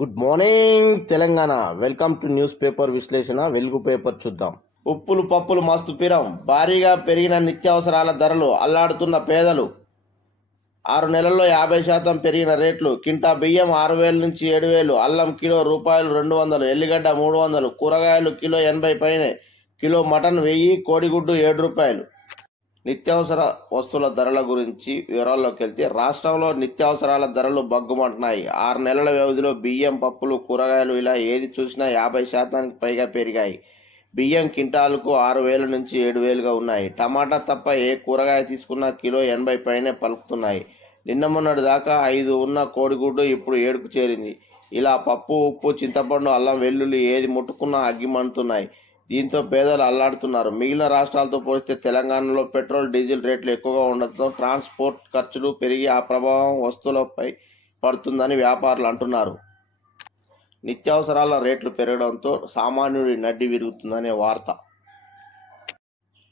Good morning Telangana. Welcome to news paper విశ్లేషణ. Velugu paper చూద్దాం. ఉప్పులు పప్పులు మస్తు పిరం భారీగా పెరిగిన నిత్యావసరాల ధరలు అల్లాడుతున్న పేదలు. ఆరు నెలల్లో యాభై శాతం పెరిగిన రేట్లు. కింటా బియ్యం ఆరు వేల నుంచి ఏడు వేలు. అల్లం కిలో రూపాయలు రెండు వందలు. ఎల్లిగడ్డ మూడు వందలు. కూరగాయలు కిలో ఎనభై పైనే. కిలో మటన్ వెయ్యి. కోడిగుడ్డు ఏడు రూపాయలు. నిత్యావసర వస్తువుల ధరల గురించి వివరాల్లోకి వెళ్తే రాష్ట్రంలో నిత్యావసరాల ధరలు బగ్గుమంటున్నాయి. ఆరు నెలల వ్యవధిలో బియ్యం పప్పులు కూరగాయలు ఇలా ఏది చూసినా యాభై శాతానికి పైగా పెరిగాయి. బియ్యం కింటాలకు ఆరు వేల నుంచి ఏడు వేలుగా ఉన్నాయి. టమాటా తప్ప ఏ కూరగాయ తీసుకున్నా కిలో ఎనభై పైనే పలుకుతున్నాయి. నిన్న మొన్నటి దాకా ఐదు ఉన్న కోడిగుడ్డు ఇప్పుడు ఏడుకు చేరింది. ఇలా పప్పు ఉప్పు చింతపండు అల్లం వెల్లుల్లి ఏది ముట్టుకున్నా అగ్గిమంటున్నాయి. దీంతో పేదలు అల్లాడుతున్నారు. మిగిలిన రాష్ట్రాలతో పోలిస్తే తెలంగాణలో పెట్రోల్ డీజిల్ రేట్లు ఎక్కువగా ఉండటంతో ట్రాన్స్పోర్ట్ ఖర్చులు పెరిగి ఆ ప్రభావం వస్తువులపై పడుతుందని వ్యాపారులు అంటున్నారు. నిత్యావసరాల రేట్లు పెరగడంతో సామాన్యుడి నడ్డి విరుగుతుందనే వార్త.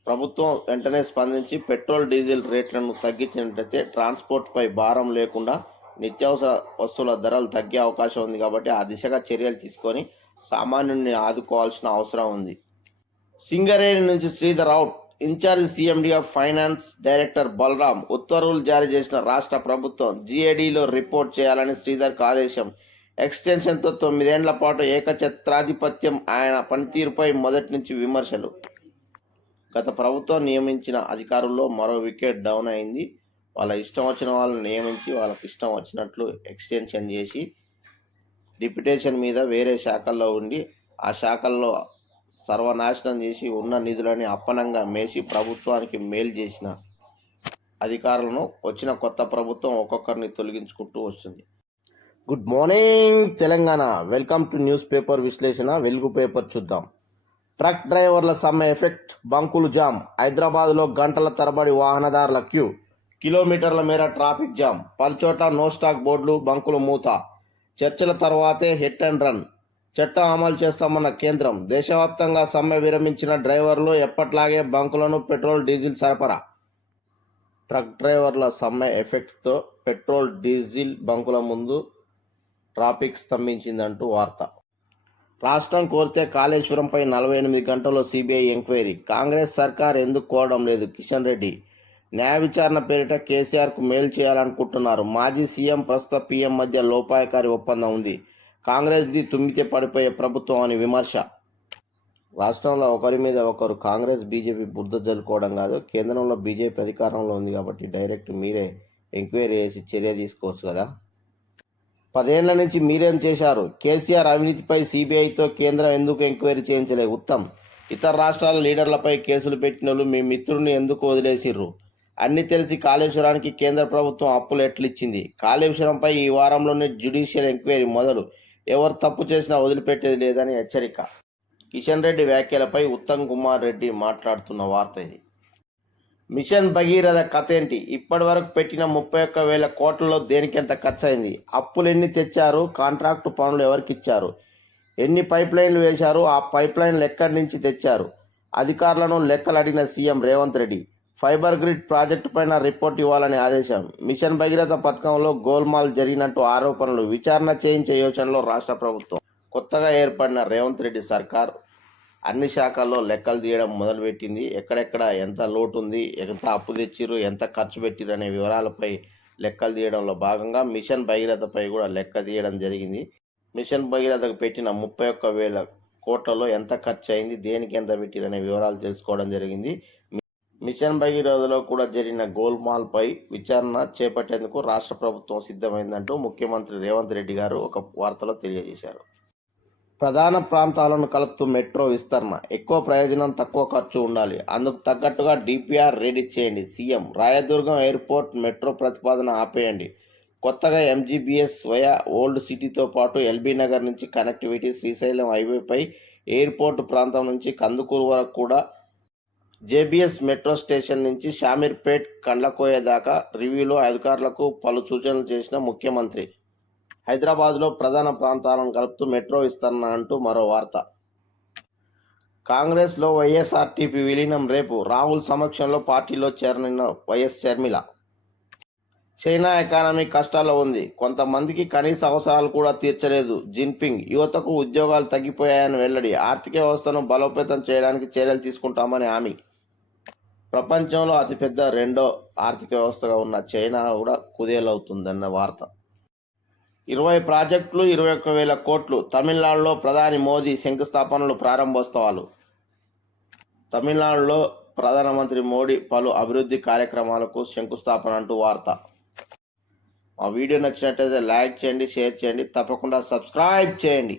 ప్రభుత్వం వెంటనే స్పందించి పెట్రోల్ డీజిల్ రేట్లను తగ్గించినట్లయితే ట్రాన్స్పోర్ట్పై భారం లేకుండా నిత్యావసర వస్తువుల ధరలు తగ్గే అవకాశం ఉంది కాబట్టి ఆ దిశగా చర్యలు తీసుకొని సామాన్యుడిని ఆదుకోవాల్సిన అవసరం ఉంది. సింగరేణి నుంచి Sridhar out incharge CMD of finance director Balaram ఉత్తర్వులు జారీ చేసిన రాష్ట్ర ప్రభుత్వం జీఏడీలో రిపోర్ట్ చేయాలని శ్రీధర్కు ఆదేశం. ఎక్స్టెన్షన్తో తొమ్మిదేండ్ల పాటు ఏకఛత్రాధిపత్యం ఆయన పనితీరుపై మొదటి నుంచి విమర్శలు. గత ప్రభుత్వం నియమించిన అధికారుల్లో మరో వికెట్ డౌన్ అయింది. వాళ్ళ ఇష్టం వచ్చిన వాళ్ళని నియమించి వాళ్ళకి ఇష్టం వచ్చినట్లు ఎక్స్టెన్షన్ చేసి డిప్యుటేషన్ మీద వేరే శాఖల్లో ఉండి ఆ శాఖల్లో సర్వనాశనం చేసి ఉన్న నిధులని అప్పనంగా మేసి ప్రభుత్వానికి మేలు చేసిన అధికారులను వచ్చిన కొత్త ప్రభుత్వం ఒక్కొక్కరిని తొలగించుకుంటూ వస్తుంది good morning Telangana. Welcome to news paper విశ్లేషణ. వెలుగు పేపర్ చూద్దాం. ట్రక్ డ్రైవర్ల సమ్మె ఎఫెక్ట్. బంకులు జామ్. హైదరాబాద్లో గంటల తరబడి వాహనదారుల క్యూ. కిలోమీటర్ల మేర ట్రాఫిక్ జామ్. పలుచోట్ల నో స్టాక్ బోర్డులు బంకులు మూత. చర్చల తర్వాతే హిట్ అండ్ రన్. చట్టం అమలు చేస్తామన్న కేంద్రం దేశవ్యాప్తంగా సమ్మె విరమించిన డ్రైవర్లు ఎప్పట్లాగే బంకులను పెట్రోల్ డీజిల్ సరఫరా ట్రక్ డ్రైవర్ల సమ్మె ఎఫెక్ట్తో పెట్రోల్ డీజిల్ బంకుల ముందు ట్రాఫిక్ స్తంభించిందంటూ వార్త. రాష్ట్రం కోరితే కాళేశ్వరంపై నలభై ఎనిమిది గంటల్లో సిబిఐ ఎంక్వైరీ. కాంగ్రెస్ సర్కార్ ఎందుకు కోవడం లేదు? కిషన్ రెడ్డి న్యాయ విచారణ పేరిట కేసీఆర్కు మేలు చేయాలనుకుంటున్నారు. మాజీ సీఎం ప్రస్తుత పీఎం మధ్య లోపాయకారి ఒప్పందం ఉంది. కాంగ్రెస్ది తుమ్మితే పడిపోయే ప్రభుత్వం అని విమర్శ. రాష్ట్రంలో ఒకరి మీద ఒకరు కాంగ్రెస్ బీజేపీ బుద్ధ జల్లుకోవడం కాదు కేంద్రంలో బీజేపీ అధికారంలో ఉంది కాబట్టి డైరెక్ట్ మీరే ఎంక్వైరీ చేసి చర్య తీసుకోవచ్చు కదా. పదేళ్ళ నుంచి మీరేం చేశారు? కేసీఆర్ అవినీతిపై సిబిఐతో కేంద్రం ఎందుకు ఎంక్వైరీ చేయించలేదు ఉత్తమ్ ఇతర రాష్ట్రాల లీడర్లపై కేసులు పెట్టిన వాళ్ళు మీ మిత్రుడిని ఎందుకు వదిలేసిర్రు? అన్ని తెలిసి కాళేశ్వరానికి కేంద్ర ప్రభుత్వం అప్పులు ఎట్లిచ్చింది? కాళేశ్వరంపై ఈ వారంలోనే జ్యుడిషియల్ ఎంక్వైరీ మొదలు. ఎవరు తప్పు చేసినా వదిలిపెట్టేది లేదని హెచ్చరిక. కిషన్ రెడ్డి వ్యాఖ్యలపై ఉత్తమ్ కుమార్ రెడ్డి మాట్లాడుతున్న వార్త ఇది. మిషన్ భగీరథ కథ ఏంటి ఇప్పటి వరకు పెట్టిన ముప్పై ఒక్క వేల కోట్లలో దేనికెంత ఖర్చు అయింది అప్పులు ఎన్ని తెచ్చారు? కాంట్రాక్టు పనులు ఎవరికి ఇచ్చారు ఎన్ని పైప్ లైన్లు వేశారు? ఆ పైప్ లైన్లు ఎక్కడి నుంచి తెచ్చారు? అధికారులను లెక్కలు అడిగిన CM Revanth Reddy. Fibre grid project పైన రిపోర్ట్ ఇవ్వాలని ఆదేశం. మిషన్ భగీరథ పథకంలో గోల్మాల్ జరిగినట్టు ఆరోపణలు విచారణ చేయించే యోచనలో రాష్ట్ర ప్రభుత్వం. కొత్తగా ఏర్పడిన రేవంత్ రెడ్డి సర్కార్ అన్ని శాఖల్లో లెక్కలు తీయడం మొదలుపెట్టింది. ఎక్కడెక్కడ ఎంత లోటు ఉంది ఎంత అప్పు తెచ్చిర్రు ఎంత ఖర్చు పెట్టిర్రు అనే వివరాలపై లెక్కలు తీయడంలో భాగంగా మిషన్ భగీరథపై కూడా లెక్క తీయడం జరిగింది. మిషన్ భగీరథకు పెట్టిన ముప్పై ఒక్క వేల కోట్లలో ఎంత ఖర్చు అయింది దేనికి ఎంత పెట్టిర్రు అనే వివరాలు తెలుసుకోవడం జరిగింది. మిషన్ భగీరథలో కూడా జరిగిన గోల్మాల్పై విచారణ చేపట్టేందుకు రాష్ట్ర ప్రభుత్వం సిద్ధమైందంటూ ముఖ్యమంత్రి రేవంత్ రెడ్డి గారు ఒక వార్తలో తెలియజేశారు. ప్రధాన ప్రాంతాలను కలుపుతూ మెట్రో విస్తరణ. ఎక్కువ ప్రయోజనం తక్కువ ఖర్చు ఉండాలి. అందుకు తగ్గట్టుగా డిపిఆర్ రెడీ చేయండి. సీఎం రాయదుర్గం ఎయిర్పోర్ట్ మెట్రో ప్రతిపాదన ఆపేయండి. కొత్తగా ఎంజీబీఎస్ వయా ఓల్డ్ సిటీతో పాటు ఎల్బీ నగర్ నుంచి కనెక్టివిటీ శ్రీశైలం హైవేపై ఎయిర్పోర్ట్ ప్రాంతం నుంచి కందుకూరు వరకు కూడా జేబీఎస్ మెట్రో స్టేషన్ నుంచి షామీర్పేట్ కండ్లకోయ దాకా రివ్యూలో అధికారులకు పలు సూచనలు చేసిన ముఖ్యమంత్రి. హైదరాబాద్లో ప్రధాన ప్రాంతాలను కలుపుతూ మెట్రో విస్తరణ అంటూ మరో వార్త. కాంగ్రెస్లో వైఎస్ఆర్టీపీ విలీనం రేపు రాహుల్ సమక్షంలో పార్టీలో చేరనున్న వైఎస్ షర్మిల. చైనా ఎకానమీ కష్టాల్లో ఉంది. కొంతమందికి కనీస అవసరాలు కూడా తీర్చలేదు. జిన్పింగ్ యువతకు ఉద్యోగాలు తగ్గిపోయాయని వెల్లడి. ఆర్థిక వ్యవస్థను బలోపేతం చేయడానికి చర్యలు తీసుకుంటామని హామీ. ప్రపంచంలో అతిపెద్ద రెండో ఆర్థిక వ్యవస్థగా ఉన్న చైనా కూడా కుదేలవుతుందన్న వార్త. ఇరవై ప్రాజెక్టులు ఇరవై ఒక్క వేల కోట్లు తమిళనాడులో ప్రధాని మోదీ శంకుస్థాపనలు ప్రారంభోత్సవాలు. తమిళనాడులో ప్రధానమంత్రి మోడీ పలు అభివృద్ధి కార్యక్రమాలకు శంకుస్థాపన అంటూ వార్త. మా వీడియో నచ్చినట్టయితే లైక్ చేయండి షేర్ చేయండి తప్పకుండా సబ్స్క్రైబ్ చేయండి.